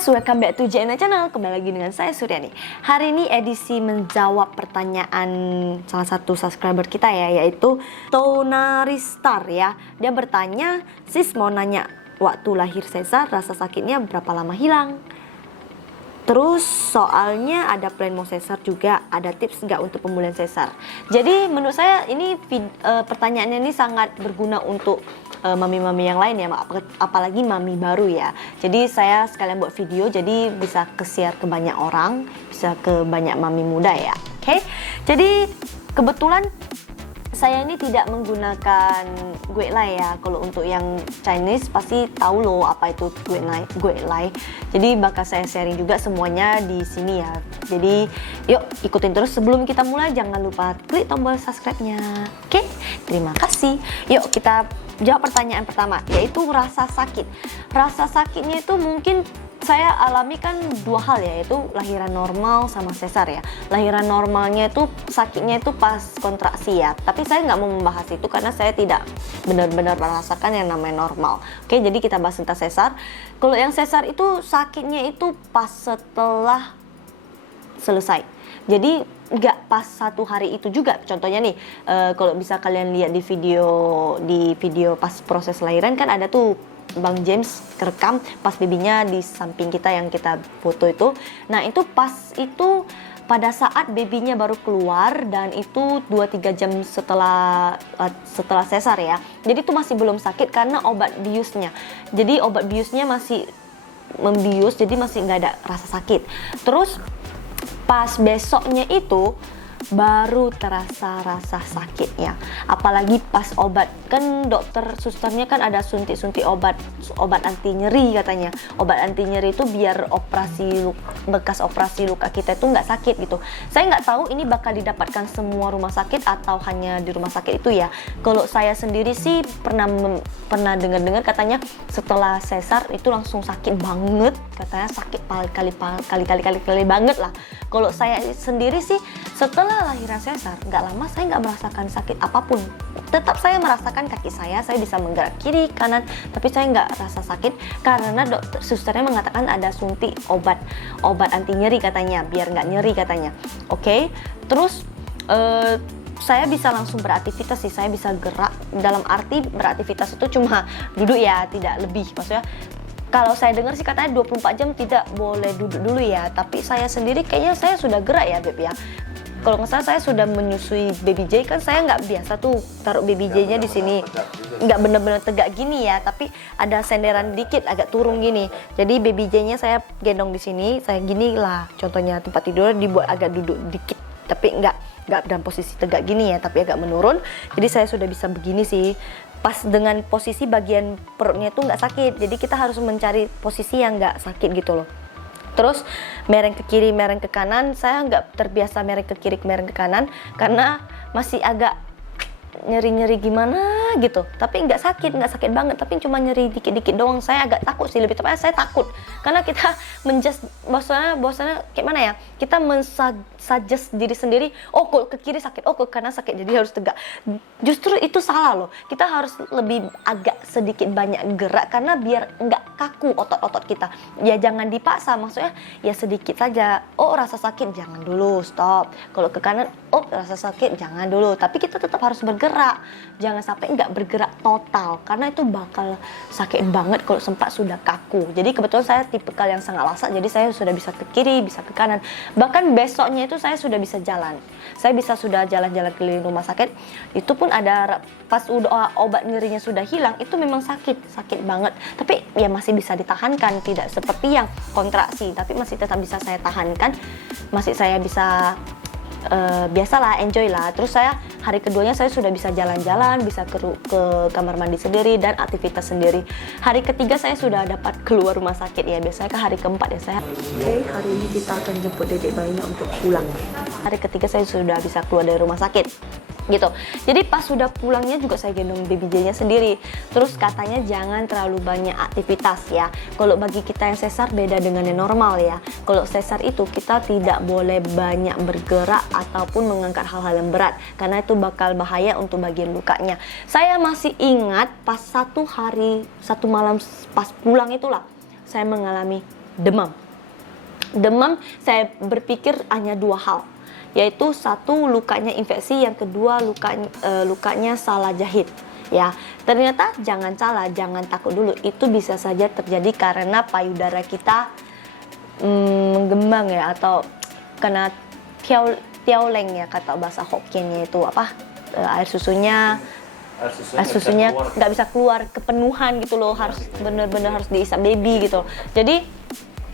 guys, welcome back to JNA Channel. Kembali lagi dengan saya Suryani. Hari ini edisi menjawab pertanyaan salah satu subscriber kita ya, yaitu Tonaristar ya. Dia bertanya, sis mau nanya, waktu lahir sesar rasa sakitnya berapa lama hilang? Terus soalnya ada plan mau sesar juga, ada tips nggak untuk pemulihan sesar? Jadi menurut saya ini pertanyaannya ini sangat berguna untuk mami-mami yang lain ya, apalagi mami baru ya. Jadi saya sekalian buat video, jadi bisa ke-share ke banyak orang, bisa ke banyak mami muda ya. Oke, jadi kebetulan saya ini tidak menggunakan Guelai ya. Kalau untuk yang Chinese pasti tahu loh apa itu Guelai. Jadi bakal saya sharing juga semuanya di sini ya. Jadi yuk ikutin terus. Sebelum kita mulai jangan lupa klik tombol subscribe-nya. Oke, terima kasih. Yuk kita jawab pertanyaan pertama, yaitu rasa sakit. Rasa sakitnya itu mungkin saya alami kan dua hal ya, yaitu lahiran normal sama sesar ya. Lahiran normalnya itu sakitnya itu pas kontraksi ya, tapi saya nggak mau membahas itu karena saya tidak benar-benar merasakan yang namanya normal. Oke, jadi kita bahas tentang sesar. Kalau yang sesar itu sakitnya itu pas setelah selesai, jadi nggak pas satu hari itu juga. Contohnya nih, kalau bisa kalian lihat di video pas proses lahiran kan ada tuh Bang James kerekam pas babynya di samping kita yang kita foto itu. Nah itu pas itu pada saat babynya baru keluar dan itu 2-3 jam setelah sesar ya. Jadi itu masih belum sakit karena obat biusnya. Jadi obat biusnya masih membius, jadi masih nggak ada rasa sakit. Terus pas besoknya itu baru terasa rasa sakitnya, apalagi pas obat. Kan dokter susternya kan ada suntik-suntik obat anti nyeri katanya. Obat anti nyeri itu biar bekas operasi luka kita itu nggak sakit gitu. Saya nggak tahu ini bakal didapatkan semua rumah sakit atau hanya di rumah sakit itu ya. Kalau saya sendiri sih pernah dengar katanya setelah sesar itu langsung sakit banget, katanya sakit kali banget lah. Kalau saya sendiri sih setelah lahiran sesar nggak lama saya nggak merasakan sakit apapun. Tetap saya merasakan kaki saya bisa menggerak kiri kanan, tapi saya nggak rasa sakit karena dokter susternya mengatakan ada suntik obat anti nyeri katanya, biar nggak nyeri katanya. Oke, terus saya bisa langsung beraktivitas sih, saya bisa gerak, dalam arti beraktivitas itu cuma duduk ya, tidak lebih. Maksudnya kalau saya dengar sih katanya 24 jam tidak boleh duduk dulu ya, tapi saya sendiri kayaknya saya sudah gerak ya Beb ya. Kalau nggak salah saya sudah menyusui baby J, kan saya nggak biasa tuh taruh baby J-nya di sini, nggak bener-bener tegak gini ya, tapi ada senderan dikit agak turun gini. Jadi baby J-nya saya gendong di sini, saya gini lah. Contohnya tempat tidur dibuat agak duduk dikit, tapi nggak dalam posisi tegak gini ya, tapi agak menurun. Jadi saya sudah bisa begini sih. Pas dengan posisi bagian perutnya tuh nggak sakit, jadi kita harus mencari posisi yang nggak sakit gitu loh. Terus mereng ke kiri, mereng ke kanan, saya nggak terbiasa mereng ke kiri, mereng ke kanan karena masih agak nyeri-nyeri gimana gitu, tapi nggak sakit banget, tapi cuma nyeri dikit-dikit doang. Saya agak takut sih, lebih tepatnya saya takut karena kita menjust bahwasannya kayak mana ya, kita suggest diri sendiri, oh kok ke kiri sakit, oh ke kanan sakit, jadi harus tegak. Justru itu salah loh, kita harus lebih agak sedikit banyak gerak karena biar nggak kaku otot-otot kita ya. Jangan dipaksa, maksudnya ya sedikit saja. Oh rasa sakit, jangan dulu, stop. Kalau ke kanan, oh rasa sakit, jangan dulu, tapi kita tetap harus bergerak. Jangan sampai nggak bergerak total karena itu bakal sakit banget kalau sempat sudah kaku. Jadi kebetulan saya tipikal yang sangat lasak, jadi saya sudah bisa ke kiri, bisa ke kanan. Bahkan besoknya itu saya sudah bisa jalan. Saya sudah jalan-jalan keliling rumah sakit. Itu pun ada pas udah obat nyerinya sudah hilang, itu memang sakit banget. Tapi ya masih bisa ditahankan, tidak seperti yang kontraksi, tapi masih tetap bisa saya tahankan. Masih saya bisa biasalah, enjoy lah. Terus saya hari keduanya saya sudah bisa jalan-jalan, bisa ke kamar mandi sendiri dan aktivitas sendiri. Hari ketiga saya sudah dapat keluar rumah sakit ya. Biasanya ke hari keempat ya saya. Oke, hari ini kita akan jemput dedek bayinya untuk pulang. Hari ketiga saya sudah bisa keluar dari rumah sakit gitu. Jadi pas sudah pulangnya juga saya gendong baby J-nya sendiri. Terus katanya jangan terlalu banyak aktivitas ya. Kalau bagi kita yang sesar beda dengan yang normal ya. Kalau sesar itu kita tidak boleh banyak bergerak ataupun mengangkat hal-hal yang berat karena itu bakal bahaya untuk bagian lukanya. Saya masih ingat pas satu malam pas pulang itulah saya mengalami demam. Demam saya berpikir hanya dua hal, yaitu satu lukanya infeksi, yang kedua lukanya salah jahit. Ya, ternyata jangan salah, jangan takut dulu. Itu bisa saja terjadi karena payudara kita menggembang ya, atau kena tiauleng ya, kata bahasa Hokkiennya itu apa? Air susunya nggak bisa keluar kepenuhan gitu loh, harus bener-bener harus diisap baby gitu. Jadi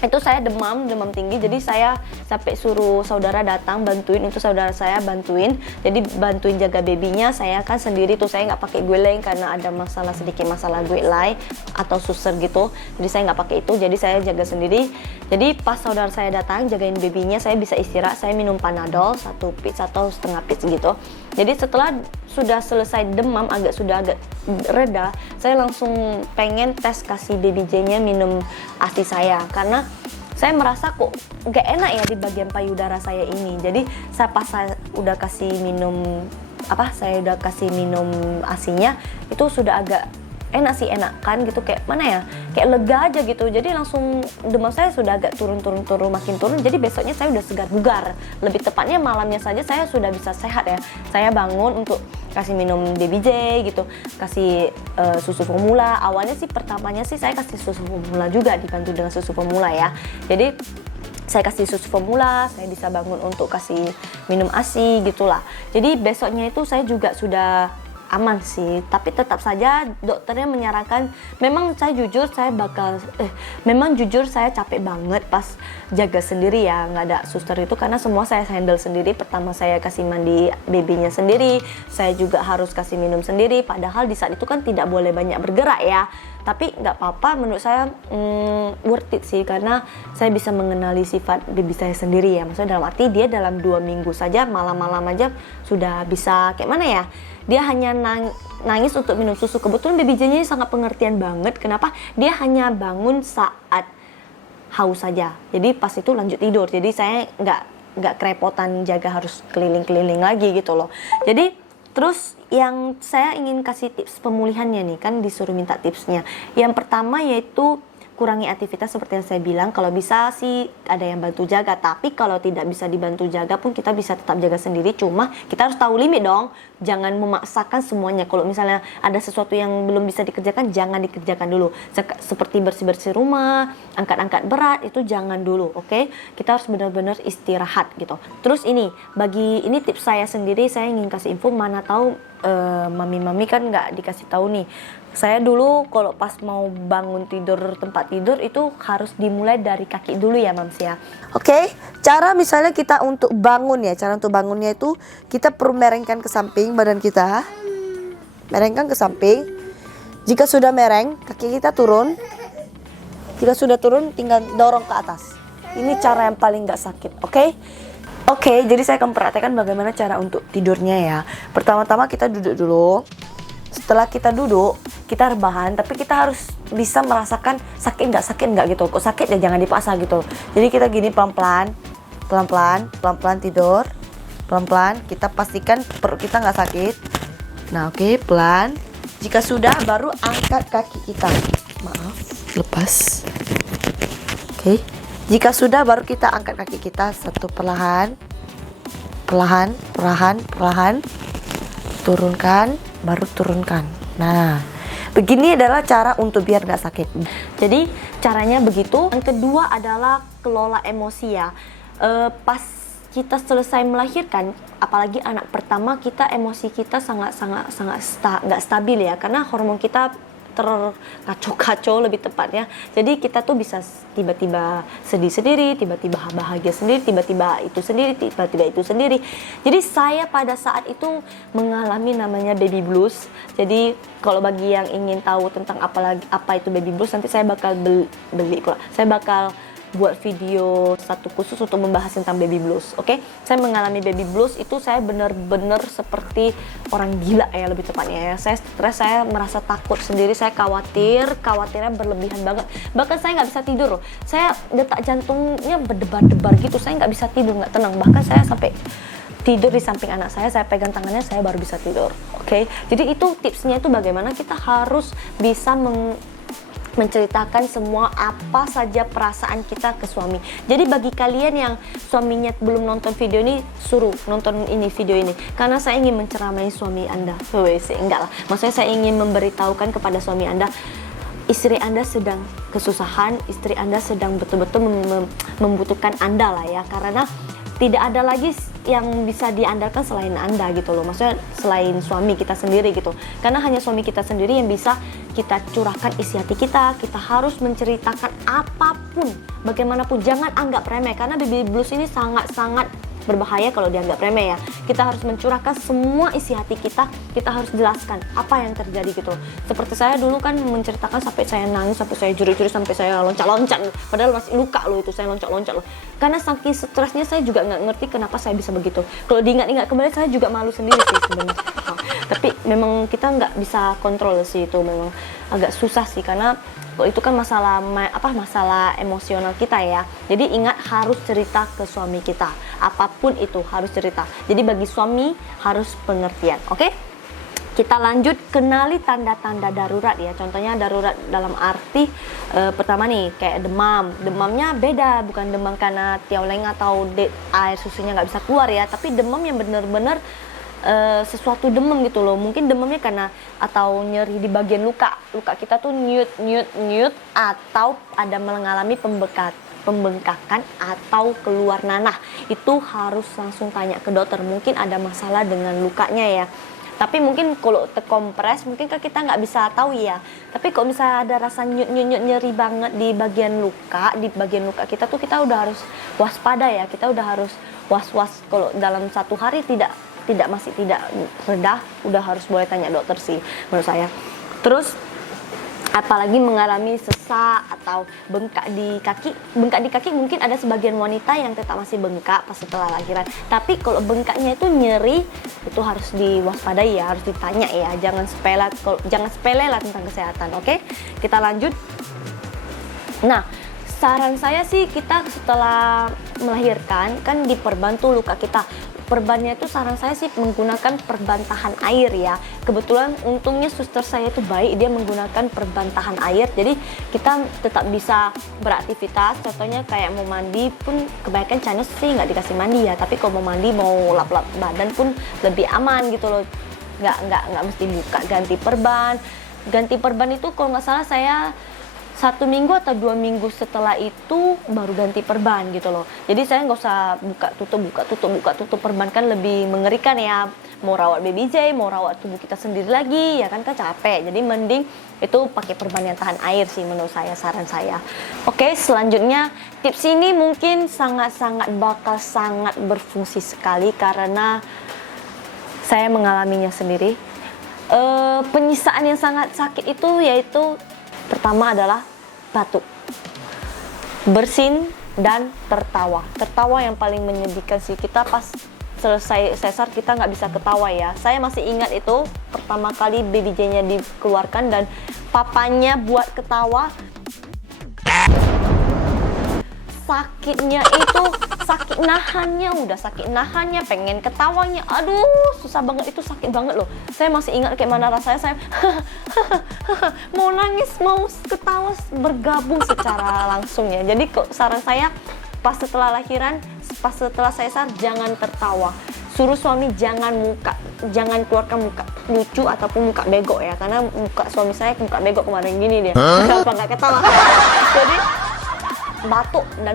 itu saya demam tinggi, jadi saya sampai suruh saudara datang bantuin, untuk saudara saya bantuin, jadi bantuin jaga babynya. Saya kan sendiri tuh, saya nggak pakai gueleng karena ada sedikit masalah guelai atau suser gitu, jadi saya nggak pakai itu, jadi saya jaga sendiri. Jadi pas saudara saya datang jagain babynya, saya bisa istirahat, saya minum Panadol 1 pits atau setengah pits gitu. Jadi setelah sudah selesai demam, sudah agak reda, saya langsung pengen tes kasih baby J-nya minum ASI saya, karena saya merasa kok gak enak ya di bagian payudara saya ini. Jadi saya udah kasih minum ASI-nya, itu sudah agak enak sih, enakan gitu, kayak mana ya, kayak lega aja gitu. Jadi langsung demam saya sudah agak turun, makin turun. Jadi besoknya saya udah segar bugar, lebih tepatnya malamnya saja saya sudah bisa sehat ya. Saya bangun untuk kasih minum baby J gitu, kasih susu formula. Awalnya sih pertamanya sih saya kasih susu formula juga, dibantu dengan susu formula ya. Jadi saya kasih susu formula, saya bisa bangun untuk kasih minum ASI gitulah. Jadi besoknya itu saya juga sudah aman sih, tapi tetap saja dokternya menyarankan, memang jujur saya capek banget pas jaga sendiri ya, nggak ada suster itu, karena semua saya handle sendiri. Pertama saya kasih mandi babynya sendiri, saya juga harus kasih minum sendiri, padahal di saat itu kan tidak boleh banyak bergerak ya. Tapi nggak apa-apa, menurut saya worth it sih, karena saya bisa mengenali sifat baby saya sendiri ya. Maksudnya dalam arti dia dalam 2 minggu saja, malam-malam aja sudah bisa kayak mana ya, dia hanya nangis untuk minum susu. Kebetulan baby J-nya sangat pengertian banget. Kenapa? Dia hanya bangun saat haus saja, jadi pas itu lanjut tidur. Jadi saya nggak kerepotan jaga harus keliling-keliling lagi gitu loh. Jadi terus yang saya ingin kasih tips pemulihannya nih, kan disuruh minta tipsnya. Yang pertama yaitu kurangi aktivitas seperti yang saya bilang. Kalau bisa sih ada yang bantu jaga, tapi kalau tidak bisa dibantu jaga pun kita bisa tetap jaga sendiri. Cuma kita harus tahu limit dong, jangan memaksakan semuanya. Kalau misalnya ada sesuatu yang belum bisa dikerjakan, jangan dikerjakan dulu. Seperti bersih-bersih rumah, angkat-angkat berat, itu jangan dulu, oke? Kita harus benar-benar istirahat gitu. Terus ini tips saya sendiri, saya ingin kasih info, mana tahu mami-mami kan nggak dikasih tahu nih. Saya dulu kalau pas mau bangun tidur, tempat tidur itu harus dimulai dari kaki dulu ya Mams ya. Oke, cara misalnya kita untuk bangun ya, cara untuk bangunnya itu kita perlu merengkan ke samping badan kita. Merengkan ke samping. Jika sudah mereng, kaki kita turun. Jika sudah turun, tinggal dorong ke atas. Ini cara yang paling nggak sakit, oke? Oke, jadi saya akan perhatikan bagaimana cara untuk tidurnya ya. Pertama-tama kita duduk dulu. Setelah kita duduk, kita rebahan, tapi kita harus bisa merasakan sakit nggak gitu. Kok sakit ya jangan dipaksa gitu. Jadi kita gini pelan-pelan tidur. Pelan-pelan, kita pastikan perut kita nggak sakit. Nah oke, pelan. Jika sudah, baru angkat kaki kita. Maaf, lepas. Oke. Jika sudah, baru kita angkat kaki kita satu perlahan, turunkan, baru turunkan. Nah, begini adalah cara untuk biar nggak sakit. Jadi caranya begitu. Yang kedua adalah kelola emosi ya. Pas kita selesai melahirkan, apalagi anak pertama, kita emosi kita sangat nggak stabil ya, karena hormon kita terkacau-kacau lebih tepatnya. Jadi kita tuh bisa tiba-tiba sedih sendiri, tiba-tiba bahagia sendiri, tiba-tiba itu sendiri. Jadi saya pada saat itu mengalami namanya baby blues. Jadi kalau bagi yang ingin tahu tentang apa itu baby blues, nanti saya bakal saya bakal buat video satu khusus untuk membahas tentang baby blues. Oke? Saya mengalami baby blues itu, saya benar-benar seperti orang gila ya, lebih tepatnya ya. Saya stres, saya merasa takut sendiri, saya khawatirnya berlebihan banget. Bahkan saya nggak bisa tidur loh. Saya detak jantungnya berdebar-debar gitu, saya nggak bisa tidur, nggak tenang. Bahkan saya sampai tidur di samping anak saya pegang tangannya, saya baru bisa tidur. Oke? Jadi itu tipsnya itu bagaimana kita harus bisa menceritakan semua apa saja perasaan kita ke suami. Jadi bagi kalian yang suaminya belum nonton video ini, suruh nonton ini video ini, karena saya ingin menceramai suami Anda. Enggak lah, maksudnya saya ingin memberitahukan kepada suami Anda, istri Anda sedang kesusahan, istri Anda sedang betul-betul membutuhkan Anda lah ya, karena tidak ada lagi yang bisa diandalkan selain Anda gitu loh, maksudnya selain suami kita sendiri gitu, karena hanya suami kita sendiri yang bisa kita curahkan isi hati kita. Kita harus menceritakan apapun, bagaimanapun, jangan anggap remeh, karena baby blues ini sangat-sangat berbahaya kalau dianggap remeh ya. Kita harus mencurahkan semua isi hati kita, kita harus jelaskan apa yang terjadi gitu. Seperti saya dulu kan menceritakan sampai saya nangis, sampai saya jerit-jerit, sampai saya loncat-loncat, padahal masih luka loh itu, saya loncat-loncat loh. Karena saking stresnya saya juga nggak ngerti kenapa saya bisa begitu. Kalau diingat-ingat kembali saya juga malu sendiri sih sebenarnya. Tapi memang kita nggak bisa kontrol sih, itu memang agak susah sih, karena itu kan masalah masalah emosional kita ya. Jadi ingat, harus cerita ke suami kita, apapun itu harus cerita. Jadi bagi suami harus pengertian. Oke, kita lanjut, kenali tanda-tanda darurat ya. Contohnya darurat dalam arti pertama nih kayak demam. Demamnya beda, bukan demam karena tiauleng atau air susunya nggak bisa keluar ya, tapi demam yang bener-bener sesuatu demam gitu loh. Mungkin demamnya karena atau nyeri di bagian luka kita tuh nyut atau ada mengalami pembengkakan atau keluar nanah. Itu harus langsung tanya ke dokter, mungkin ada masalah dengan lukanya ya. Tapi mungkin kalau terkompres mungkin kan kita nggak bisa tahu ya. Tapi kalau misalnya ada rasa nyut nyeri banget di bagian luka kita tuh, kita udah harus waspada ya. Kita udah harus was-was. Kalau dalam 1 hari masih tidak reda, udah harus boleh tanya dokter sih menurut saya. Terus apalagi mengalami sesak atau bengkak di kaki mungkin ada sebagian wanita yang tetap masih bengkak pas setelah lahiran. Tapi kalau bengkaknya itu nyeri, itu harus diwaspadai ya, harus ditanya ya, jangan sepele lah tentang kesehatan. Oke, kita lanjut. Nah, saran saya sih, kita setelah melahirkan kan diperban tuh luka kita. Perbannya itu saran saya sih menggunakan perban tahan air ya. Kebetulan untungnya suster saya itu baik, dia menggunakan perban tahan air. Jadi kita tetap bisa beraktivitas. Contohnya kayak mau mandi pun, kebanyakan Chinese sih nggak dikasih mandi ya. Tapi kalau mau mandi, mau lap-lap badan pun lebih aman gitu loh. Nggak mesti buka ganti perban. Ganti perban itu kalau nggak salah saya 1 minggu atau 2 minggu setelah itu baru ganti perban gitu loh. Jadi saya nggak usah buka tutup perban, kan lebih mengerikan ya. Mau rawat baby J, mau rawat tubuh kita sendiri lagi ya kan capek. Jadi mending itu pakai perban yang tahan air sih menurut saya, saran saya. Oke, selanjutnya tips ini mungkin sangat berfungsi sekali karena saya mengalaminya sendiri. Penyisaan yang sangat sakit itu yaitu pertama adalah batuk, bersin, dan tertawa. Tertawa yang paling menyedihkan sih. Kita pas selesai sesar kita nggak bisa ketawa ya. Saya masih ingat itu pertama kali baby J-nya dikeluarkan dan papanya buat ketawa. Sakitnya itu, sakit nahannya, pengen ketawanya, aduh susah banget, itu sakit banget loh. Saya masih ingat kayak mana rasanya, saya mau nangis, mau ketawa bergabung secara langsung ya. Jadi kok saran saya pas setelah lahiran, pas setelah sesar, jangan tertawa. Suruh suami jangan keluarkan muka lucu ataupun muka bego ya, karena muka suami saya muka bego kemarin gini dia, kenapa nggak ketawa. Jadi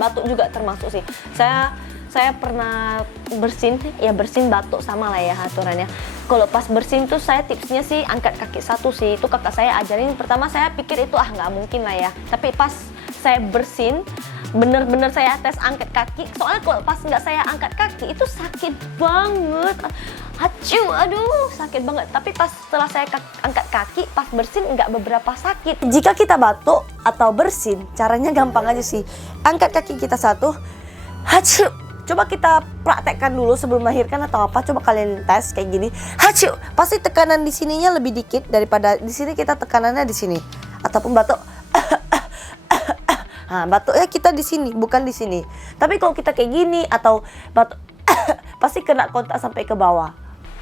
batuk juga termasuk sih. Saya pernah bersin batuk sama lah ya aturannya. Kalau pas bersin tuh saya tipsnya sih angkat kaki satu sih, itu kakak saya ajarin. Pertama saya pikir itu nggak mungkin lah ya, tapi pas saya bersin bener-bener saya tes angkat kaki, soalnya kalau pas nggak saya angkat kaki itu sakit banget, aduh sakit banget. Tapi pas setelah saya angkat kaki pas bersin nggak beberapa sakit. Jika kita batuk atau bersin, caranya gampang aja sih. Angkat kaki kita satu, hacu. Coba kita praktekkan dulu sebelum melahirkan atau apa. Coba kalian tes kayak gini, hacu. Pasti tekanan di sininya lebih dikit daripada di sini, kita tekanannya di sini. Ataupun batuk, nah, batuknya kita di sini, bukan di sini. Tapi kalau kita kayak gini atau batuk, pasti kena kontak sampai ke bawah.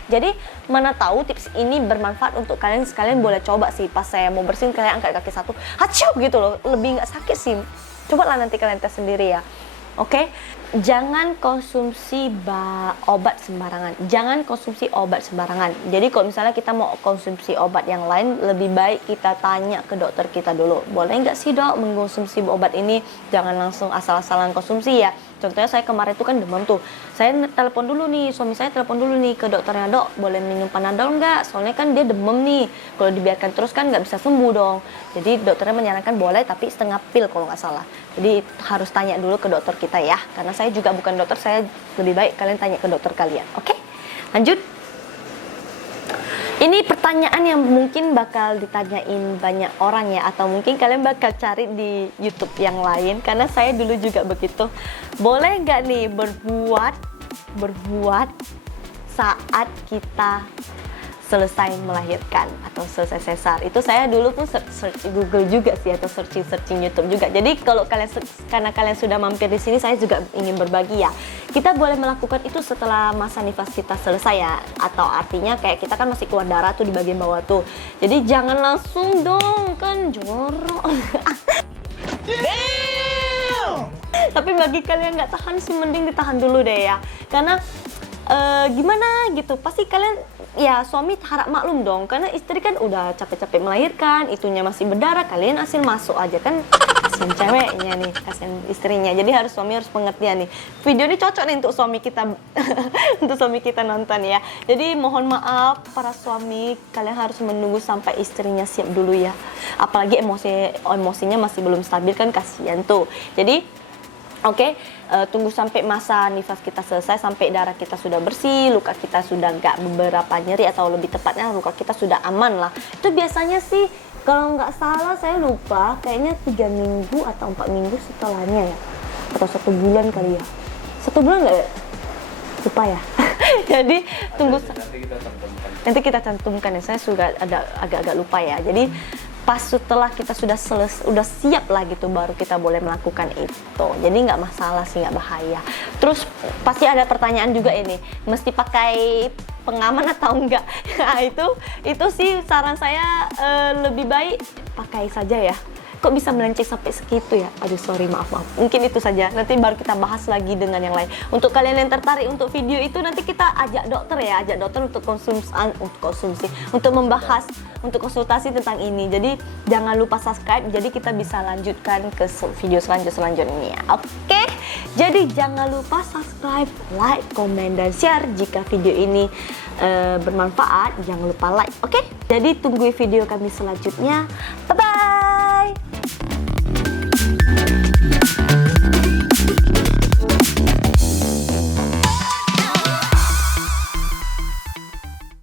Jadi mana tahu tips ini bermanfaat untuk kalian, sekalian boleh coba sih. Pas saya mau bersin kalian angkat kaki satu, haciu gitu loh, lebih nggak sakit sih. Coba lah nanti kalian tes sendiri ya. Oke, jangan konsumsi obat sembarangan. Jangan konsumsi obat sembarangan. Jadi kalau misalnya kita mau konsumsi obat yang lain, lebih baik kita tanya ke dokter kita dulu. Boleh nggak sih dok mengkonsumsi obat ini? Jangan langsung asal-asalan konsumsi ya. Contohnya saya kemarin itu kan demam tuh. Saya telepon dulu nih, suami saya telepon dulu nih ke dokternya, dok boleh minum Panadol nggak? Soalnya kan dia demam nih. Kalau dibiarkan terus kan nggak bisa sembuh dong. Jadi dokternya menyarankan boleh tapi setengah pil kalau nggak salah. Jadi harus tanya dulu ke dokter kita ya. Karena saya juga bukan dokter, saya lebih baik kalian tanya ke dokter kalian. Oke? Lanjut. Ini pertanyaan yang mungkin bakal ditanyain banyak orang ya, atau mungkin kalian bakal cari di YouTube yang lain, karena saya dulu juga begitu. Boleh nggak nih berbuat saat kita selesai melahirkan atau selesai sesar? Itu saya dulu pun search Google juga sih, atau searching YouTube juga. Jadi kalau karena kalian sudah mampir di sini, saya juga ingin berbagi ya. Kita boleh melakukan itu setelah masa nifas kita selesai ya, atau artinya kayak kita kan masih keluar darah tuh di bagian bawah tuh. Jadi jangan langsung dong, kan jorok. Tapi bagi kalian nggak tahan sih, mending ditahan dulu deh ya. Karena gimana gitu, pasti kalian ya suami harap maklum dong, karena istri kan udah capek-capek melahirkan, itunya masih berdarah, kalian asal masuk aja kan, kasihan ceweknya nih, kasihan istrinya. Jadi suami harus pengertian nih. Video ini cocok nih untuk suami kita untuk suami kita nonton ya. Jadi mohon maaf para suami, kalian harus menunggu sampai istrinya siap dulu ya. Apalagi emosinya masih belum stabil kan, kasihan tuh. Jadi Oke, tunggu sampai masa nifas kita selesai, sampai darah kita sudah bersih, luka kita sudah nggak beberapa nyeri, atau lebih tepatnya luka kita sudah aman lah. Itu biasanya sih, kalau nggak salah saya lupa, kayaknya 3 minggu atau 4 minggu setelahnya ya, atau 1 bulan kali ya. 1 bulan nggak ya? Lupa ya. Jadi tunggu. Nanti kita cantumkan ya. Saya sudah agak-agak lupa ya. Jadi pas setelah kita sudah siap lah gitu, baru kita boleh melakukan itu. Jadi nggak masalah sih, nggak bahaya. Terus pasti ada pertanyaan juga ini, mesti pakai pengaman atau enggak? Nah itu sih saran saya, lebih baik pakai saja ya. Kok bisa melenceng sampai segitu ya? Aduh sorry, maaf. Mungkin itu saja, nanti baru kita bahas lagi dengan yang lain. Untuk kalian yang tertarik untuk video itu, nanti kita ajak dokter untuk untuk membahas, untuk konsultasi tentang ini. Jadi jangan lupa subscribe, jadi kita bisa lanjutkan ke video selanjutnya. Oke? Jadi jangan lupa subscribe, like, komen, dan share. Jika video ini bermanfaat, jangan lupa like. Oke? Jadi tunggu video kami selanjutnya. Bye-bye!